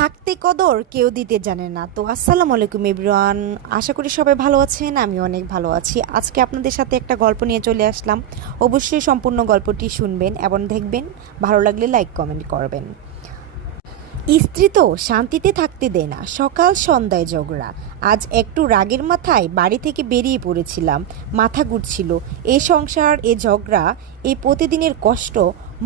থাকতে কদর কেউ দিতে জানে না। তো আসসালামু আলাইকুম এভরিওয়ান। আশা করি সবাই ভালো আছেন আমি অনেক ভালো আছি। আজকে আপনাদের সাথে একটা গল্প নিয়ে চলে আসলাম। অবশ্যই সম্পূর্ণ গল্পটি শুনবেন এবং দেখবেন। ভালো লাগলে লাইক, কমেন্ট করবেন। স্ত্রী তো শান্তিতে থাকতে দেয় না। সকাল সন্ধ্যায় ঝগড়া। আজ একটু রাগের মাথায় বাড়ি থেকে বেরিয়ে পড়েছিলাম। মাথা ঘুরছিল। এ সংসার, এ ঝগড়া এই প্রতিদিনের কষ্ট।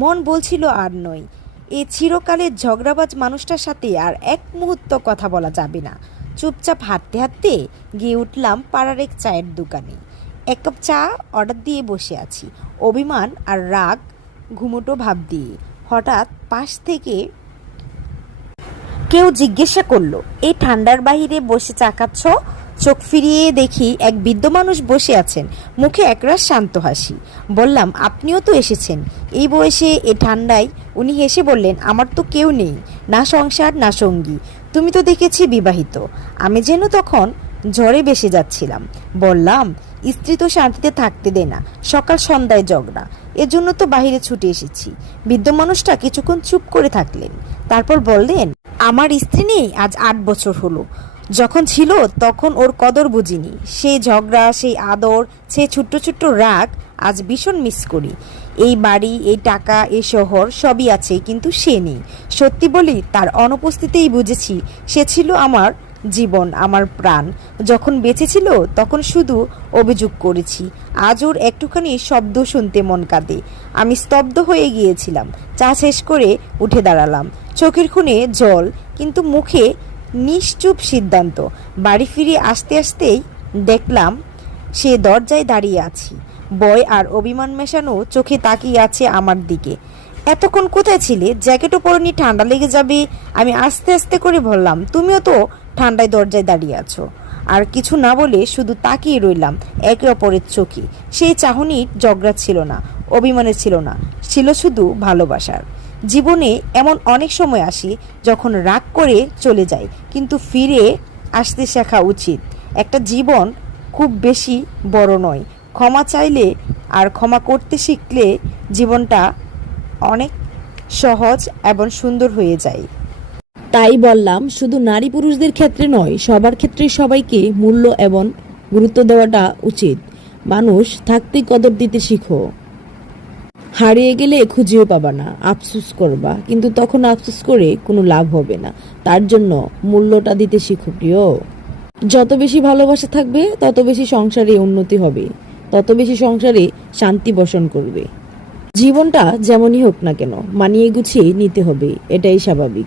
মন বলছিল আর নয়। এই চিরকালের ঝগড়াবাজ মানুষটার সাথে আর এক মুহূর্ত কথা বলা যাবে না। চুপচাপ হাঁটতে হাঁটতে গিয়ে উঠলাম পাড়ার এক চায়ের দোকানে। এক কাপ চা অর্ডার দিয়ে বসে আছি। অভিমান আর রাগ, ঘুমোটো ভাব দিয়ে। হঠাৎ পাশ থেকে কেউ জিজ্ঞাসা করল, এই ঠান্ডার বাহিরে বসে চাকাচ্ছ চোখ ফিরিয়ে দেখি এক বৃদ্ধ মানুষ বসে আছেন। মুখে একরাশ শান্ত হাসি। বললাম, আপনিও তো এসেছেন। এই বয়সে এ ঠান্ডায় উনি হেসে বললেন, আমার তো কেউ নেই, না সংসার, না সঙ্গী। তুমি তো দেখেছি বিবাহিত। আমি যেন তখন ঝড়ে বেসে যাচ্ছিলাম। বললাম, স্ত্রী তো শান্তিতে থাকতে দেয় না, সকাল সন্ধ্যায় ঝগড়া। এজন্য তো বাইরে ছুটে এসেছি। বৃদ্ধ মানুষটা কিছুক্ষণ চুপ করে থাকলেন। তারপর বললেন, আমার স্ত্রী নেই, আজ আট বছর হলো। যখন ছিল, তখন ওর কদর বুঝিনি। সেই ঝগড়া, সেই আদর, সেই ছোট্ট ছোট্ট রাগ আজ ভীষণ মিস করি। এই বাড়ি, এই টাকা, এই শহর সবই আছে, কিন্তু সে নেই। সত্যি বলি, তার অনুপস্থিতিতেই বুঝেছি, সে ছিল আমার জীবন, আমার প্রাণ। যখন বেঁচে ছিল, তখন শুধু অভিযোগ করেছি। আজ ওর একটুখানি শব্দ শুনতে মন কাঁদে। আমি স্তব্ধ হয়ে গিয়েছিলাম। চা শেষ করে উঠে দাঁড়ালাম। চোখের খুনে জল, কিন্তু মুখে নিশ্চুপ সিদ্ধান্ত। বাড়ি ফিরে আসতে আসতেই দেখলাম সে দরজায় দাঁড়িয়ে আছি। বয় আর অভিমান মেশানো চোখে তাকিয়ে আছে আমার দিকে। এতক্ষণ কোথায় ছিলে? জ্যাকেটও পরনি, ঠান্ডা লেগে যাবে। আমি আস্তে আস্তে করে বললাম, তুমিও তো ঠান্ডায় দরজায় দাঁড়িয়ে আছো। আর কিছু না বলে শুধু তাকিয়ে রইলাম একে অপরের চোখে। সেই চাহনি জগড়া ছিল না, অভিমানের ছিল না, ছিল শুধু ভালোবাসার। জীবনে এমন অনেক সময় আসি যখন রাগ করে চলে যায়, কিন্তু ফিরে আসতে শেখা উচিত। একটা জীবন খুব বেশি বড় নয়। ক্ষমা চাইলে আর ক্ষমা করতে শিখলে জীবনটা অনেক সহজ এবং সুন্দর হয়ে যায়। তাই বললাম, শুধু নারী পুরুষদের ক্ষেত্রে নয়, সবার ক্ষেত্রে সবাইকে মূল্য এবং গুরুত্ব দেওয়াটা উচিত। মানুষ থাকতে কদর দিতে শিখো। হারিয়ে গেলে খুঁজেও পাবা না, আফসুস করবা। কিন্তু তখন আফসুস করে কোনো লাভ হবে না। তার জন্য মূল্যটা দিতে শিখো প্রিয়। যত বেশি ভালোবাসা থাকবে, তত বেশি সংসারে উন্নতি হবে। তত বেশি সংসারে শান্তি বসন করবে। জীবনটা যেমনই হোক না কেন, মানিয়ে গুছিয়ে নিতে হবে, এটাই স্বাভাবিক।